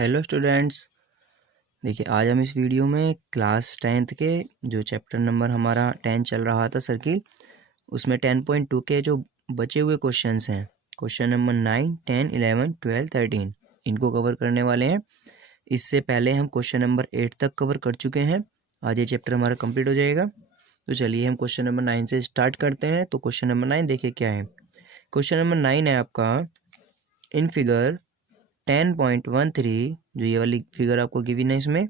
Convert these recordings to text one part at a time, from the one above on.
Hello students. देखिए आज हम इस वीडियो में क्लास 10th के जो चैप्टर नंबर हमारा 10 चल रहा था सर्किल, उसमें 10.2 के जो बचे हुए क्वेश्चंस हैं, क्वेश्चन नंबर 9, 10, 11, 12, 13, इनको कवर करने वाले हैं। इससे पहले हम क्वेश्चन नंबर 8 तक कवर कर चुके हैं। आज ये चैप्टर हमारा कंप्लीट हो जाएगा। तो चलिए हम क्वेश्चन नंबर 9 से स्टार्ट करते हैं। तो क्वेश्चन नंबर 9 देखिए क्या है। क्वेश्चन नंबर 9 है आपका, इन फिगर 10.13, जो ये वाली फिगर आपको गिवन है, इसमें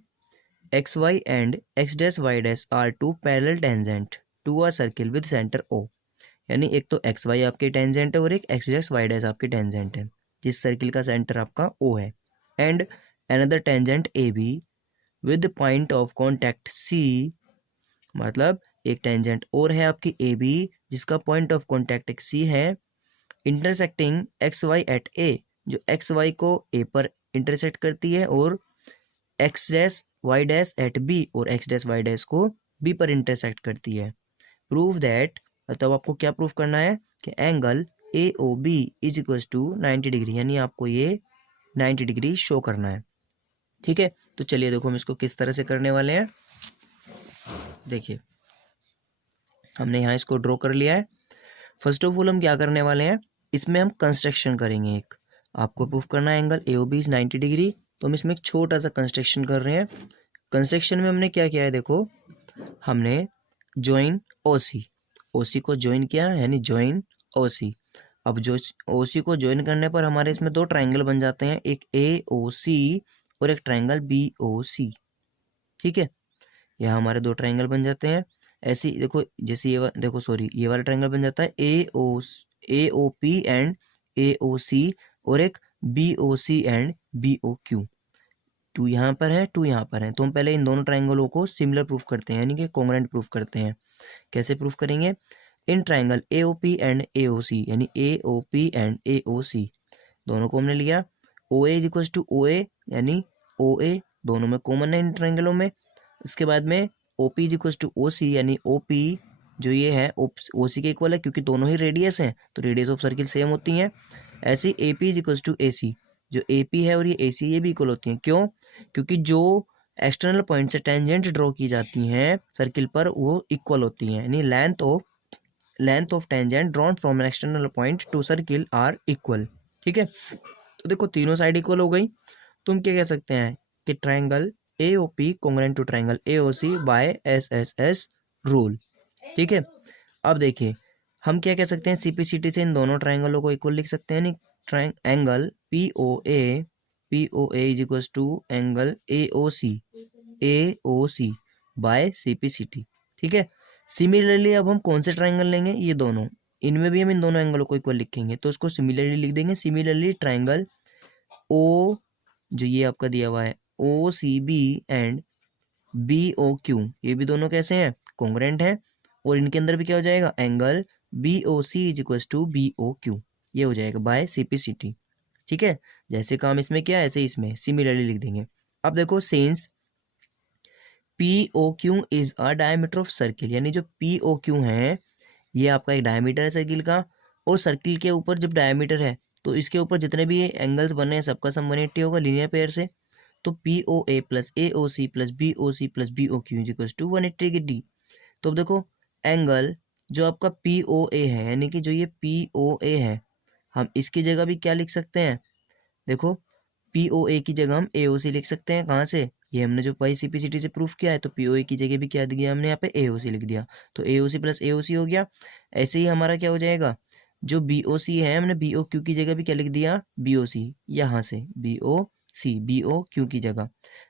x y and x dash Y dash are two parallel tangent to a circle with centre O. यानी एक तो एक्स वाई आपके टेंजेंट है और एक एक्स डैश वाई डैश आपके टेंजेंट है, जिस सर्किल का सेंटर आपका ओ है। And another tangent A B with point of contact C, मतलब एक टेंजेंट और है आपकी ए बी जिसका पॉइंट ऑफ कॉन्टैक्ट एक सी है, intersecting X Y at A, जो एक्स वाई को ए पर इंटरसेक्ट करती है, और x dash Y dash at B, और एक्स डैश वाई डैश को बी पर इंटरसेक्ट करती है। प्रूव दैट, मतलब आपको क्या प्रूव करना है कि angle A O B is equal to 90 degree, यानी आपको ये 90 डिग्री शो करना है। ठीक है, तो चलिए देखो हम इसको किस तरह से करने वाले हैं। देखिए हमने यहाँ इसको ड्रॉ कर लिया है। फर्स्ट ऑफ ऑल हम क्या करने वाले हैं, इसमें हम कंस्ट्रक्शन करेंगे। एक आपको प्रूफ करना है angle A O B is 90 degree, तो हम इसमें एक छोटा सा कंस्ट्रक्शन कर रहे हैं। कंस्ट्रक्शन में हमने क्या किया है, देखो हमने ज्वाइन ओ सी को ज्वाइन किया, यानी ज्वाइन ओ सी। अब जो ओ सी को ज्वाइन करने पर हमारे इसमें दो ट्राइंगल बन जाते हैं, एक ए ओ सी और एक ट्राइंगल बी ओ सी। ठीक है, यहाँ हमारे दो ट्राइंगल बन जाते हैं। ऐसे ही देखो, जैसे देखो सॉरी, ये वाला ट्राइंगल बन जाता है ए O P and A O C, और एक B O C and B O Q. टू यहाँ पर है, टू यहाँ पर है, तो हम पहले इन दोनों ट्राइंगलों को सिमिलर प्रूफ करते हैं, यानी कि कॉन्ग्रुएंट प्रूफ करते हैं। कैसे प्रूफ करेंगे, इन triangle A O P and A O C, यानी A O P and A O सी दोनों को हमने लिया। ओ ए इज इक्वल टू ओ ए, यानी ओ ए दोनों में कॉमन है इन ट्राइंगलों में। इसके बाद में O P is equal to O C, यानी ओ पी जो ये है ओ सी के इक्वल है, क्योंकि दोनों ही रेडियस हैं तो रेडियस ऑफ सर्किल सेम होती हैं। ऐसे ही A P is equal to A C, जो ए पी है और ये ए सी ये भी इक्वल होती हैं। क्यों? क्योंकि जो एक्सटर्नल पॉइंट से टेंजेंट ड्रॉ की जाती हैं सर्किल पर वो इक्वल होती हैं, यानी length of tangent drawn from an external point to circle are equal. ठीक है, तो देखो तीनों साइड इक्वल हो गई। तुम क्या कह सकते हैं कि triangle A O P congruent to triangle A O C by S S S rule. ठीक है, अब देखिए हम क्या कह सकते हैं, सीपीसीटी से इन दोनों ट्राइंगलों को इक्वल लिख सकते हैं, यानी angle P O A is equal to angle A O C by CPCT. ठीक है, सिमिलरली अब हम कौन से ट्राइंगल लेंगे, ये दोनों, इनमें भी हम इन दोनों एंगलों को इक्वल लिखेंगे, तो उसको सिमिलरली लिख देंगे। सिमिलरली ट्राइंगल ओ, जो ये आपका दिया हुआ है, O C B and B O Q, ये भी दोनों कैसे हैं, कॉन्ग्रुएंट हैं, और इनके अंदर भी क्या हो जाएगा, angle B O C is equal to B O Q, ये हो जाएगा बाय सीपीसीटी। ठीक है, जैसे काम इसमें किया ऐसे इसमें सिमिलरली लिख देंगे। अब देखो since P O Q is a diameter of circle, यानी जो पी ओ क्यू है ये आपका एक डायमीटर है सर्किल का, और सर्किल के ऊपर जब डायमीटर है तो इसके ऊपर जितने भी एंगल्स बने हैं सबका सम 180 होगा लीनियर पेयर से। तो P O A plus A O C plus B O C plus B O Q is equal to 180 degree. तो अब देखो एंगल जो आपका पी ओ ए है, यानी कि जो ये पी ओ ए है, हम इसकी जगह भी क्या लिख सकते हैं, देखो पी ओ ए की जगह हम ए ओ सी लिख सकते हैं। कहाँ से, ये हमने जो पाई सीपीसीटी से प्रूफ किया है, तो पी ओ ए की जगह भी क्या दिया हमने यहाँ पे, ए ओ सी लिख दिया, तो ए O C plus A O सी हो गया। ऐसे ही हमारा क्या हो जाएगा, जो बी ओ सी है हमने बी ओ क्यू की जगह भी क्या लिख दिया, बी ओ सी, यहाँ से B O C B O Q की जगह,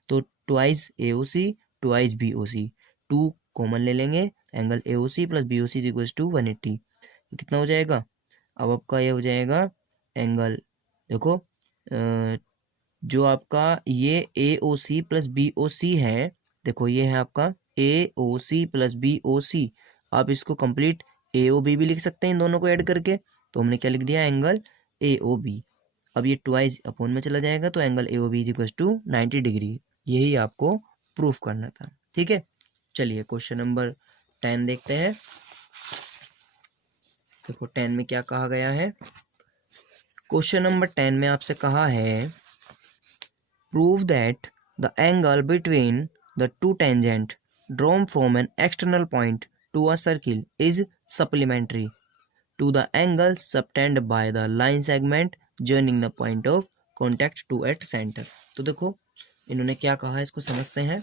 तो twice A O C twice B O C, two common ले लेंगे, angle A O C plus B O C equal to 180, तो कितना हो जाएगा, अब आपका ये हो जाएगा एंगल, देखो जो आपका ये ए O C plus B O सी है, देखो ये है आपका ए O C plus B O सी, आप इसको कंप्लीट ए ओ बी भी लिख सकते हैं इन दोनों को ऐड करके, तो हमने क्या लिख दिया, एंगल ए ओ बी। अब ये ट्वाइस अपॉन में चला जाएगा, तो angle A O B is equal to 90 degree, यही आपको प्रूफ करना था। ठीक है, चलिए क्वेश्चन नंबर 10 देखते हैं। देखो 10 में क्या कहा गया है, क्वेश्चन नंबर 10 में आपसे कहा है prove that the angle between the two tangent drawn from an external point to a circle is supplementary to the angle subtended by the line segment joining the point of contact to at centre. तो देखो इन्होंने क्या कहा है, इसको समझते हैं।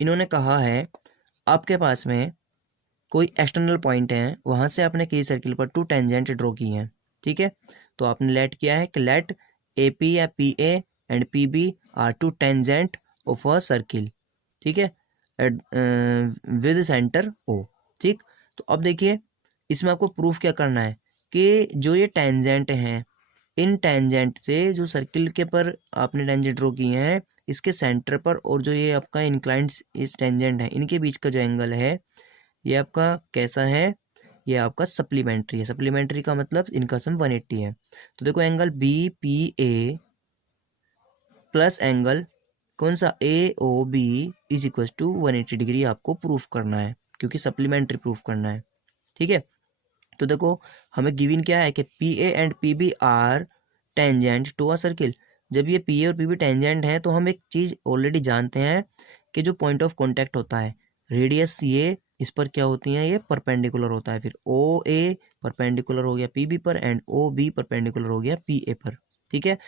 इन्होंने कहा है आपके पास में कोई एक्सटर्नल पॉइंट है, वहाँ से आपने किसी सर्किल पर टू टेंजेंट ड्रॉ की हैं, ठीक है। तो आपने लेट किया है कि लेट ए पी या P A and P B are two tangent of a circle, ठीक है, विद सेंटर ओ, ठीक। तो अब देखिए इसमें आपको प्रूफ क्या करना है कि जो ये टेंजेंट हैं, इन टेंजेंट से जो सर्किल के पर आपने टेंजेंट ड्रॉ किए हैं, इसके सेंटर पर और जो ये आपका इंक्लाइंड इस टेंजेंट है, इनके बीच का जो एंगल है ये आपका कैसा है, ये आपका सप्लीमेंट्री है। सप्लीमेंट्री का मतलब इनका सम 180 है। तो देखो angle B P A plus angle कौन सा A O B is equal to 180 degree आपको प्रूफ करना है, क्योंकि सप्लीमेंट्री प्रूफ करना है, ठीक है। तो देखो हमें गिवन क्या है कि P A and P B are tangent to a circle. जब ये पी ए और पी बी टेंजेंट है तो हम एक चीज़ ऑलरेडी जानते हैं कि जो पॉइंट ऑफ कॉन्टैक्ट होता है, रेडियस ये इस पर क्या होती है, ये परपेंडिकुलर होता है। फिर ओ ए परपेंडिकुलर हो गया पी बी पर एंड ओ बी परपेंडिकुलर हो गया पी ए पर, ठीक है।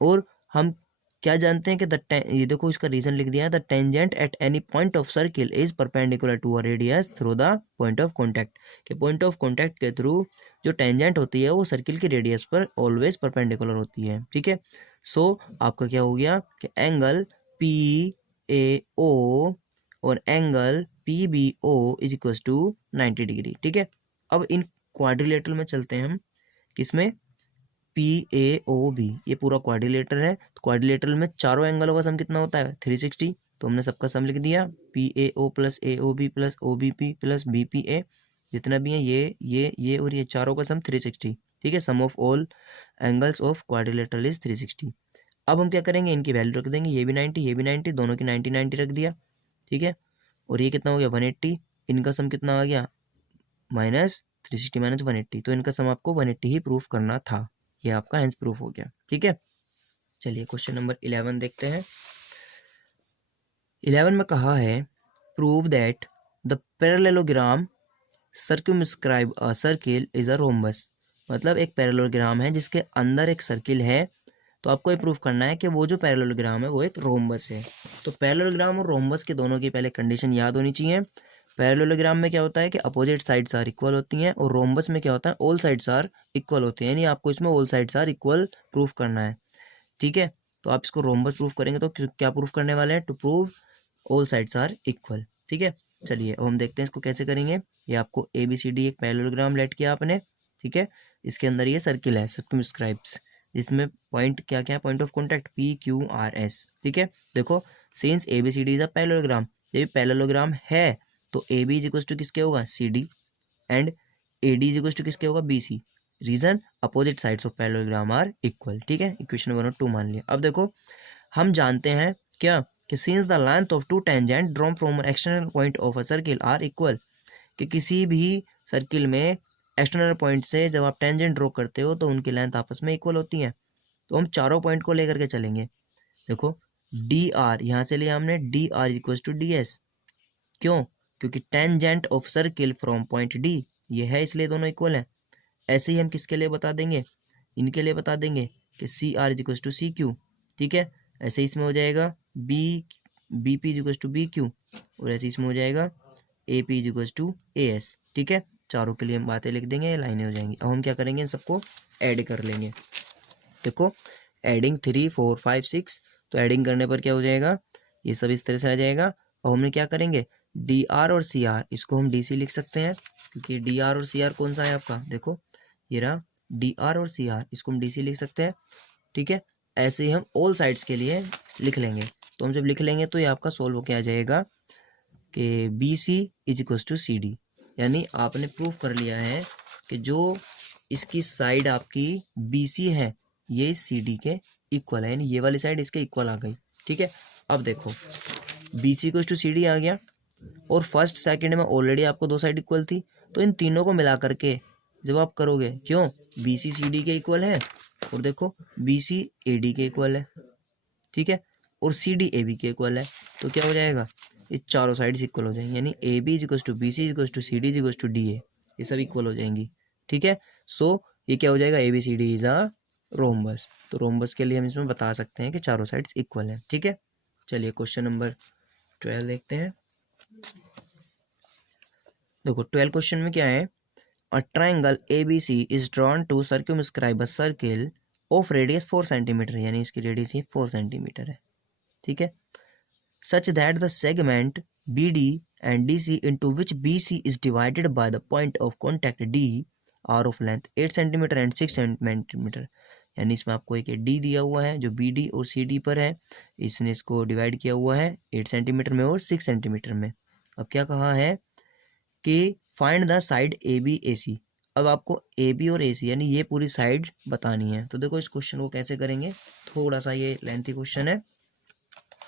और हम क्या जानते हैं कि ये देखो इसका रीजन लिख दिया है, the tangent at any point of circle is perpendicular to a radius through the point of contact. के पॉइंट ऑफ कॉन्टैक्ट के थ्रू जो टेंजेंट होती है वो सर्किल की रेडियस पर ऑलवेज परपेंडिकुलर होती है, ठीक है। सो आपका क्या हो गया कि एंगल पी ए ओ और angle P B O is equal to 90 degree, ठीक है। अब इन क्वाड्रिलेटरल में चलते हैं हम, किसमें, पी ए ओ बी, ये पूरा क्वाड्रिलेटर है। तो क्वाड्रिलेटरल में चारों एंगलों का सम कितना होता है 360। तो हमने सबका सम लिख दिया, P A O plus A O B plus O B P plus B P A, जितना भी है ये और ये चारों का सम 360, ठीक है। Sum of all angles of quadrilateral is 360। अब हम क्या करेंगे, इनकी वैल्यू रख देंगे, ये भी 90 ये भी 90, दोनों की 90 90 रख दिया, ठीक है। और ये कितना हो गया 180, इनका सम कितना आ गया माइनस 360 माइनस 180। तो इनका सम आपको 180 ही प्रूफ करना था, ये आपका हेंस प्रूफ हो गया, ठीक है। चलिए क्वेश्चन नंबर 11 देखते हैं। 11 में कहा है prove that the parallelogram circumscribe a circle is a rhombus. मतलब एक पैरेललोग्राम है जिसके अंदर एक सर्किल है, तो आपको ये प्रूफ करना है कि वो जो पैरेललोग्राम है वो एक रोम्बस है। तो पैरेललोग्राम और रोम्बस के दोनों की पहले कंडीशन याद होनी चाहिए। पैरेललोग्राम में क्या होता है कि अपोजिट साइड्स आर इक्वल होती हैं, और रोम्बस में क्या होता है ऑल साइड्स आर इक्वल होती हैं, यानी आपको इसमें all sides are equal proof करना है, ठीक है। तो आप इसको रोम्बस प्रूफ करेंगे तो क्या प्रूफ करने वाले हैं, to prove all sides are equal, ठीक है। चलिए अब हम देखते हैं इसको कैसे करेंगे। ये आपको ए बी सी डी एक पैरेललोग्राम लेट किया आपने, ठीक है। इसके अंदर ये सर्किल है सर्कमस्क्राइब्स, जिसमें पॉइंट क्या क्या है, point of contact P Q R S, ठीक है। देखो since A B C D is a parallelogram, ये पैरेललोग्राम है तो A B is equal to किसके होगा C D, and A D is equal to किसके होगा B C. Reason opposite sides of parallelogram are equal, ठीक है। Equation 1 और 2 मान लिया। अब देखो हम जानते हैं क्या कि since the length of two tangent drawn from an external point of a circle are equal, कि किसी भी सर्किल में एक्सटर्नल पॉइंट से जब आप टेंजेंट ड्रॉ करते हो तो उनकी लेंथ आपस में इक्वल होती है। तो हम चारों पॉइंट को लेकर के चलेंगे। देखो डी आर यहाँ से लिया हमने, D R equal to D S, क्यों, क्योंकि tangent of circle from point D ये है, इसलिए दोनों इक्वल हैं। ऐसे ही हम किसके लिए बता देंगे, इनके लिए बता देंगे कि C R is equal to C Q, ठीक है। ऐसे ही इसमें हो जाएगा B P is equal to B Q, और ऐसे इसमें हो जाएगा A P is equal to A S, ठीक है। चारों के लिए हम बातें लिख देंगे, लाइनें हो जाएंगी। अब हम क्या करेंगे, इन सबको ऐड कर लेंगे। देखो एडिंग 3 4 5 6, तो एडिंग करने पर क्या हो जाएगा, ये सब इस तरह से आ जाएगा। और हमने क्या करेंगे, डी आर और सी आर इसको हम डी सी लिख सकते हैं, क्योंकि डी आर और सी आर कौन सा है आपका, देखो ये रहा डी आर और सी आर, इसको हम डी सी लिख सकते हैं, ठीक है। ऐसे ही हम ऑल साइड्स के लिए लिख लेंगे। तो हम जब लिख लेंगे तो ये आपका सोल्व होकर आ जाएगा कि B C is equal to C D, यानी आपने प्रूफ कर लिया है कि जो इसकी साइड आपकी बी सी है ये सी डी के इक्वल है, यानी ये वाली साइड इसके इक्वल आ गई, ठीक है। अब देखो B C equal to C D आ गया, और फर्स्ट सेकंड में ऑलरेडी आपको दो साइड इक्वल थी, तो इन तीनों को मिला करके जब आप करोगे, क्यों बी सी सी डी के इक्वल है और देखो बी सी ए डी के इक्वल है, ठीक है, और सी डी ए बी के इक्वल है। तो क्या हो जाएगा, ये चारों साइड्स इक्वल हो जाएंगी, यानी A B is to B C is to C D is to D A, ये सब इक्वल हो जाएंगी, ठीक है। सो ये क्या हो जाएगा, A B C D is a rhombus. तो रोम्बस के लिए हम इसमें बता सकते हैं कि चारों साइड्स इक्वल हैं, ठीक है। चलिए क्वेश्चन नंबर 12 देखते हैं। देखो 12 क्वेश्चन में क्या है, a triangle A B C is drawn to circumscribe a circle of radius 4 centimetre, यानी इसकी रेडियस ये 4 सेंटीमीटर है, ठीक है। Such that the segment B D and D C into which B C is divided by the point of contact D are of length 8 centimetre and 6 centimetre, यानी इसमें आपको एक डी दिया हुआ है जो बी डी और सी डी पर है, इसने इसको डिवाइड किया हुआ है 8 सेंटीमीटर में और 6 सेंटीमीटर में। अब क्या कहा है कि find the side A B A C. अब आपको ए बी और ए सी यानी ये पूरी साइड बतानी है। तो देखो इस क्वेश्चन को कैसे करेंगे, थोड़ा सा ये लेंथी क्वेश्चन है,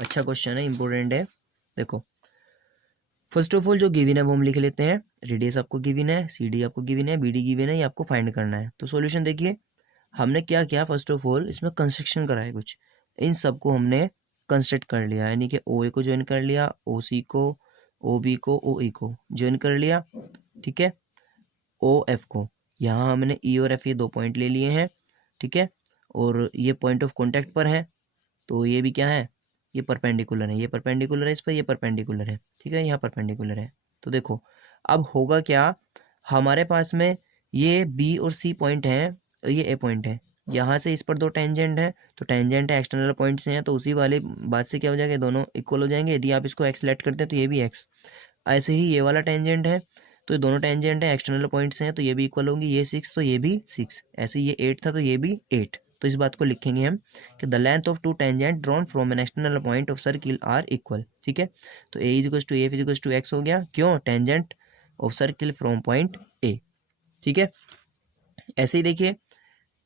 अच्छा क्वेश्चन है, इंपॉर्टेंट है। देखो फर्स्ट ऑफ ऑल जो गिवन है वो हम लिख लेते हैं, रेडियस आपको गिवन है, सी डी आपको गिवन है, बी डी गिवन है, ये आपको फाइंड करना है। तो सॉल्यूशन देखिए, हमने क्या किया, फर्स्ट ऑफ ऑल इसमें कंस्ट्रक्शन कराया कुछ, इन सबको हमने कंस्ट्रक्ट कर लिया, यानी कि ओ ए को ज्वाइन कर लिया, ओ सी को, ओ बी को, ओ ई को ज्वाइन कर लिया, ठीक है, ओ एफ को, यहाँ हमने ई और एफ ये 2 पॉइंट ले लिए हैं, ठीक है, और ये पॉइंट ऑफ कॉन्टैक्ट पर है, तो ये भी क्या है, ये परपेंडिकुलर है, ये परपेंडिकुलर है इस पर, ये परपेंडिकुलर है, ठीक है, यहाँ परपेंडिकुलर है। तो देखो अब होगा क्या, हमारे पास में ये बी और सी पॉइंट हैं और ये ए पॉइंट है, यहाँ से इस पर 2 टेंजेंट हैं, तो टेंजेंट है एक्सटर्नल पॉइंट से हैं, तो उसी वाले बात से क्या हो जाएगा, दोनों इक्वल हो जाएंगे। यदि आप इसको एक्स लेट करते हैं तो ये भी एक्स, ऐसे ही ये वाला टेंजेंट है, तो ये दोनों टेंजेंट है एक्सटर्नल पॉइंट से हैं, तो ये भी इक्वल होंगी, ये 6 तो ये भी 6, ऐसे ये 8 था तो ये भी 8। तो इस बात को लिखेंगे हम कि the length of 2 tangent drawn from an external point of circle are equal, ठीक है। तो A is to F is to x हो गया, क्यों, tangent of circle from point A, ठीक है। ऐसे ही देखिए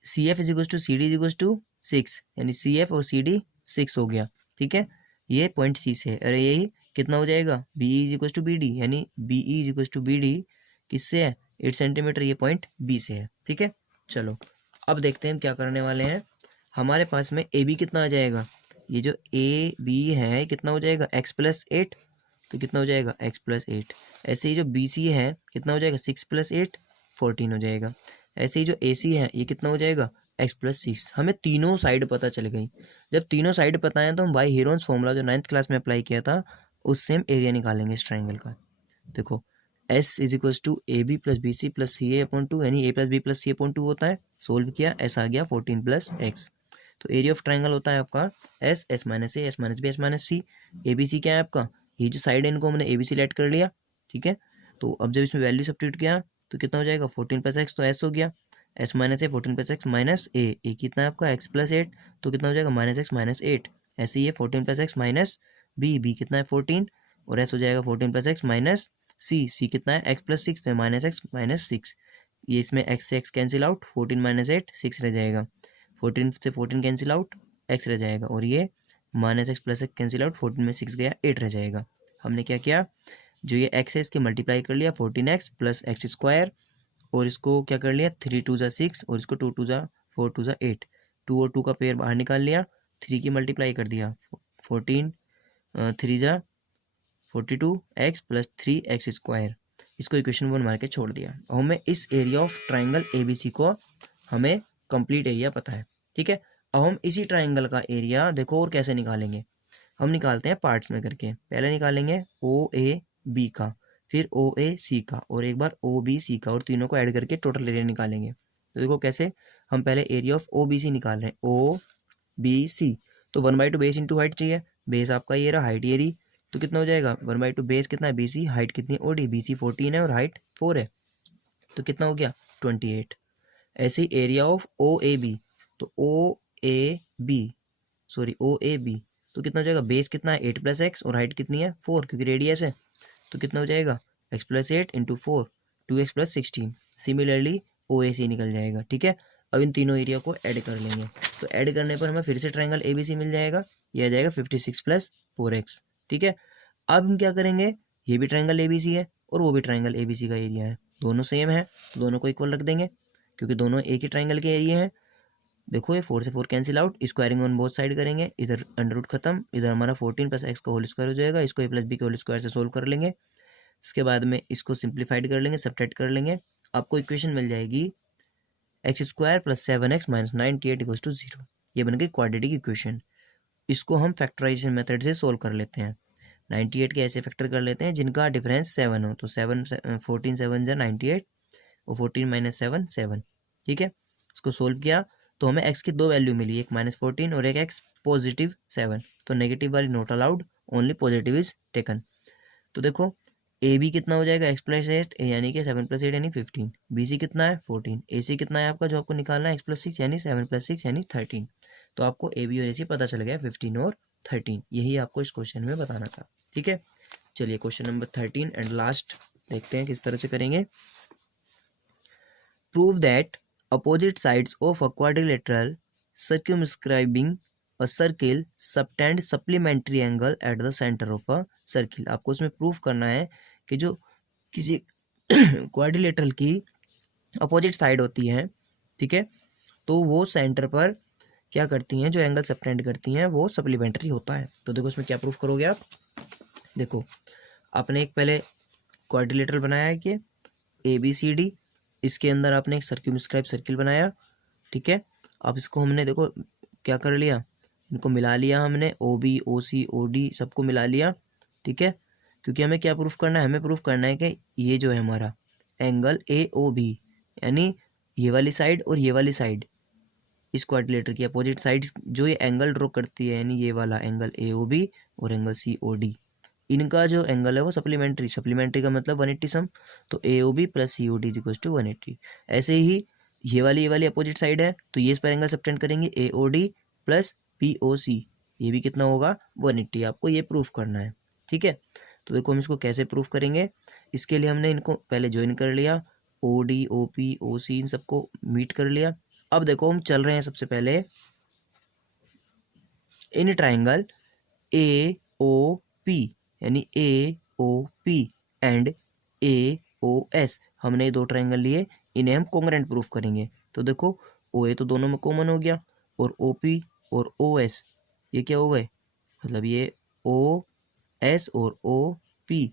C F is to C D is to 6, यानी सी एफ और सी डी 6 हो गया, ठीक है, ये पॉइंट सी से, अरे यही कितना हो जाएगा, B E is to B D, यानी B E is to B D किससे है, 8 सेंटीमीटर, ये पॉइंट बी से है, ठीक है। चलो अब देखते हैं हम क्या करने वाले हैं। हमारे पास में ए बी कितना आ जाएगा, ये जो ए बी है कितना हो जाएगा, एक्स प्लस 8, तो कितना हो जाएगा एक्स प्लस 8। ऐसे ही जो बी सी है कितना हो जाएगा, 6 प्लस 8 14 हो जाएगा। ऐसे ही जो ए सी है ये कितना हो जाएगा, एक्स प्लस 6। हमें तीनों साइड पता चल गई। जब तीनों साइड पता है तो हम बाई हीरोन्स फॉर्मूला जो 9th क्लास में अप्लाई किया था उससे हम एरिया निकालेंगे इस ट्राइंगल का। देखो S is equal to A B plus B C plus C A upon 2, यानी A plus B plus C upon 2 होता है। सोल्व किया, एस आ गया 14 प्लस एक्स। तो एरिया ऑफ ट्राइंगल होता है आपका S, S minus A, S minus B, S minus C. A B C क्या है आपका, ये जो साइड है इनको हमने ए बी सी लेट कर लिया, ठीक है। तो अब जब इसमें वैल्यू सब्स्टिट्यूट किया तो कितना हो जाएगा 14 प्लस एक्स, तो एस हो गया, एस माइनस ए 14 प्लस एक्स माइनस ए कितना है आपका एक्स प्लस 8, तो कितना हो जाएगा माइनस एक्स माइनस 8। ऐसे ही है 14 प्लस एक्स माइनस बी कितना है 14, और एस हो जाएगा 14 प्लस एक्स माइनस सी कितना है एक्स प्लस 6, तो माइनस एक्स माइनस 6। ये इसमें एक्स से एक्स कैंसिल आउट, 14 माइनस 8 6 रह जाएगा, 14 से 14 कैंसिल आउट एक्स रह जाएगा, और ये minus x plus x cancel out, 14 में 6 गया 8 रह जाएगा। हमने क्या किया, जो ये एक्स है इसके मल्टीप्लाई कर लिया 14x प्लस एक्स स्क्वायर, और इसको क्या कर लिया 3 2 ज़ा 6 और इसको 2 2 ज़ा 4 2 ज़ा 8, 2 और 2 का पेयर बाहर निकाल लिया, 3 की मल्टीप्लाई कर दिया 14 3 ज़ा 42 एक्स प्लस 3 एक्स स्क्वायर, इसको इक्वेशन 1 मार के छोड़ दिया। और हमें इस area of triangle A B C को हमें कंप्लीट एरिया पता है, ठीक है। अब हम इसी ट्राइंगल का एरिया देखो और कैसे निकालेंगे, हम निकालते हैं पार्ट्स में करके। पहले निकालेंगे ओ ए बी का, फिर ओ ए सी का, और एक बार ओ बी सी का, और तीनों को ऐड करके टोटल एरिया निकालेंगे। तो देखो कैसे, हम पहले area of O B C निकाल रहे हैं, ओ बी सी, तो 1/2 बेस इंटू हाइट चाहिए, बेस आपका ये रहा, हाइट ये रही, तो कितना हो जाएगा 1/2 बेस कितना है बी सी, हाइट कितनी है ओ डी, बी सी 14 है और हाइट 4 है, तो कितना हो गया 28। ऐसे ही area of O A B, तो O A B sorry O A B, तो कितना हो जाएगा, बेस कितना है 8 प्लस एक्स और हाइट कितनी है 4 क्योंकि रेडियस है, तो कितना हो जाएगा x plus 8 into 4 2x plus 16। Similarly O A C निकल जाएगा, ठीक है। अब इन तीनों एरिया को ऐड कर लेंगे, तो ऐड करने पर हमें फिर से ट्राइंगल ए बी सी मिल जाएगा, ये आ जाएगा 56 प्लस 4x, ठीक है। अब हम क्या करेंगे, ये भी ट्राइंगल ए बी सी है और वो भी ट्राइंगल ए बी सी का एरिया है, दोनों सेम है, दोनों को इक्वल रख देंगे क्योंकि दोनों एक ही ट्राइंगल के एरिया हैं। देखो ये 4 से 4 cancel out, squaring on both side करेंगे, इधर अंडर रूट खत्म, इधर हमारा 14 प्लस एक्स का होल स्क्वायर हो जाएगा, इसको ए प्लस बी के होल स्क्वायर से सोल्व कर लेंगे। इसके बाद में इसको सिंप्लीफाइड कर लेंगे, सब्ट्रैक्ट कर लेंगे, आपको इक्वेशन मिल जाएगी x square plus 7x minus 98 equals to 0। ये बन गई क्वाड्रेटिक इक्वेशन। इसको हम फैक्टराइजेशन मेथड से सोल्व कर लेते हैं। 98 के ऐसे फैक्टर कर लेते हैं जिनका डिफरेंस 7 हो, तो 14 7 जा 98 और 14 माइनस 7 7। ठीक है, इसको सोल्व किया तो हमें x की दो वैल्यू मिली, एक -14 और एक x पॉजिटिव 7। तो नेगेटिव वाली not allowed, only positive is taken. तो देखो ए बी कितना हो जाएगा x प्लस 8 यानी कि 7 प्लस 8 यानी 15, बी सी कितना है 14, ए सी कितना है आपका जो आपको निकालना है x प्लस 6 यानी 7 प्लस 6 यानी 13। तो आपको ए बी और ए सी पता चल गया 15 और 13, यही आपको इस क्वेश्चन में बताना था। ठीक है, चलिए क्वेश्चन नंबर 13 एंड लास्ट देखते हैं किस तरह से करेंगे। Prove that opposite sides of a quadrilateral circumscribing a circle subtend supplementary angle at the center of a circle। आपको इसमें प्रूफ करना है कि जो किसी क्वाड्रिलेटरल की अपोजिट साइड होती है, ठीक है, तो वो सेंटर पर क्या करती हैं, जो एंगल सबटेंड करती हैं वो सप्लीमेंट्री होता है। तो देखो इसमें क्या प्रूफ करोगे आप। देखो आपने एक पहले क्वाड्रिलेटरल बनाया है कि ABCD, इसके अंदर आपने एक सर्क्यूमस्क्राइब सर्किल बनाया। ठीक है, अब इसको हमने देखो क्या कर लिया, इनको मिला लिया हमने, OB OC OD सबको मिला लिया। ठीक है, क्योंकि हमें क्या प्रूफ करना है, हमें प्रूफ करना है कि ये जो है हमारा एंगल AOB यानी ये वाली साइड और ये वाली साइड, इस क्वाड्रिलेटर की अपोजिट साइड्स जो ये एंगल ड्रॉ करती है, यानी ये वाला एंगल AOB और एंगल COD, इनका जो एंगल है वो सप्लीमेंट्री, सप्लीमेंट्री का मतलब 180 सम, तो AOB plus COD equals to 180। ऐसे ही ये वाली अपोजिट साइड है, तो ये इस पर एंगल सबटेंड करेंगे AOD प्लस POC, ये भी कितना होगा 180। आपको ये प्रूफ करना है। ठीक है, तो देखो हम इसको कैसे प्रूफ करेंगे। इसके लिए हमने इनको पहले ज्वाइन कर लिया, OD OP OC इन सबको मीट कर लिया। अब देखो हम चल रहे हैं सबसे पहले इन ट्राइंगल AOP यानी AOP एंड AOS, हमने ये दो ट्राइंगल लिए, इन्हें हम कॉन्ग्रुएंट प्रूफ करेंगे। तो देखो OA तो दोनों में कॉमन हो गया, और OP और OS ये क्या हो गए, मतलब ये OS और OP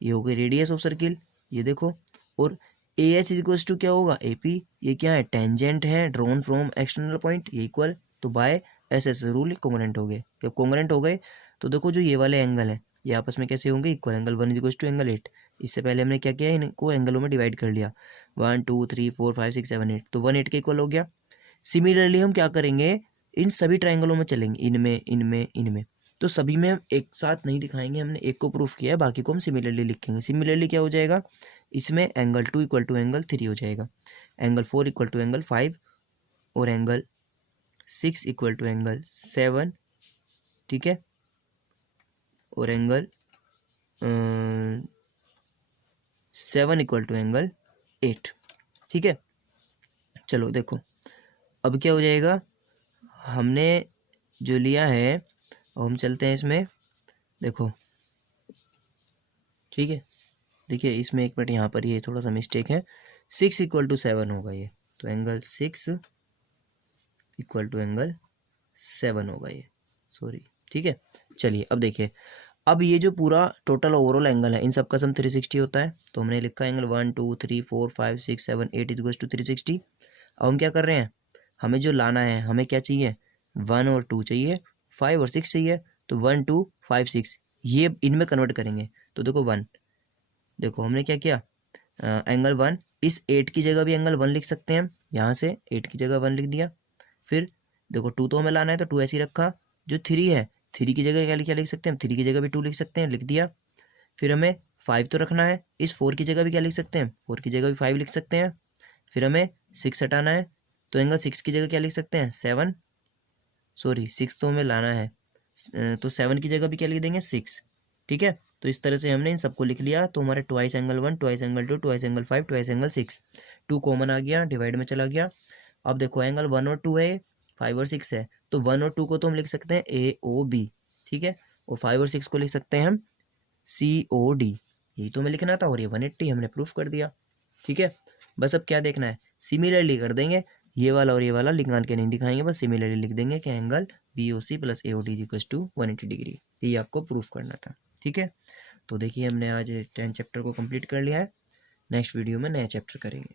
ये हो गए रेडियस ऑफ सर्किल, ये देखो। और AS इक्वल्स टू क्या होगा AP, ये क्या है टेंजेंट है ड्रॉन फ्रॉम एक्सटर्नल पॉइंट, ये इक्वल, तो बाय SS रूल कॉन्ग्रुएंट हो गए। जब कॉन्ग्रुएंट हो गए तो देखो जो ये वाले एंगल है ये आपस में कैसे होंगे, equal, angle 1 equals to angle 8। इससे पहले हमने क्या किया, इनको एंगलों में डिवाइड कर लिया, 1 2 3 4 5 6 7 8, तो 1 8 के इक्वल हो गया। सिमिलरली हम क्या करेंगे, इन सभी ट्राइंगलों में चलेंगे, इनमें इनमें इनमें, तो सभी में हम एक साथ नहीं दिखाएंगे, हमने एक को प्रूफ किया है, बाकी को हम सिमिलरली लिखेंगे। सिमिलरली क्या हो जाएगा, इसमें एंगल 2 इक्वल टू एंगल 3 हो जाएगा, एंगल 4 इक्वल टू एंगल 5 और एंगल 6 इक्वल टू एंगल 7। ठीक है, और एंगल 7 इक्वल टू एंगल 8। ठीक है, चलो देखो अब क्या हो जाएगा, हमने जो लिया है और हम चलते हैं इसमें, देखो ठीक है, देखिए इसमें एक मिनट यहाँ पर ये थोड़ा सा मिस्टेक है, 6 इक्वल टू 7 होगा ये, तो एंगल 6 इक्वल टू एंगल 7 होगा ये, सॉरी। ठीक है, चलिए अब देखिए, अब ये जो पूरा टोटल ओवरऑल एंगल है इन सबका सम 360 होता है, तो हमने लिखा एंगल 1 2 3 4 5 6 7 8 इक्वल्स टू 360। अब हम क्या कर रहे हैं, हमें जो लाना है, हमें क्या चाहिए 1 और 2 चाहिए, 5 और 6 चाहिए, तो 1 2 5 6 ये इनमें कन्वर्ट करेंगे। तो देखो 1, देखो हमने क्या किया, एंगल 1, इस 8 की जगह भी एंगल 1 लिख सकते हैं हम, यहाँ से 8 की जगह 1 लिख दिया। फिर देखो 2 तो हमें लाना है, तो 2 ऐसे ही रखा। जो 3 है, 3 की जगह क्या लिख सकते हैं, 3 की जगह भी 2 लिख सकते हैं, लिख दिया। फिर हमें 5 तो रखना है, इस 4 की जगह भी क्या लिख सकते हैं, 4 की जगह भी 5 लिख सकते हैं। फिर हमें 6 हटाना है, तो एंगल 6 की जगह क्या लिख सकते हैं 7, सॉरी 6 तो हमें लाना है, तो 7 की जगह भी क्या लिख देंगे 6। ठीक है, तो इस तरह से हमने इन सबको लिख लिया, तो हमारे twice angle 1 twice angle 2 twice angle 5 twice angle 6, 2 common आ गया, डिवाइड में चला गया। अब देखो एंगल 1 और 2 है, 5 और 6 है, तो 1 और 2 को तो हम लिख सकते हैं AOB। ठीक है, और 5 और 6 को लिख सकते हैं हम COD, यही तो हमें लिखना था, और ये 180 हमने प्रूफ कर दिया। ठीक है, बस अब क्या देखना है, सिमिलरली कर देंगे, ये वाला और ये वाला निकाल के नहीं दिखाएंगे, बस सिमिलरली लिख देंगे कि angle BOC plus AOT is equal to 180 degree. ये आपको प्रूफ करना था, ठीक है। तो देखिए हमने आज 10 चैप्टर को कंप्लीट कर लिया है। नेक्स्ट वीडियो में नया चैप्टर करेंगे।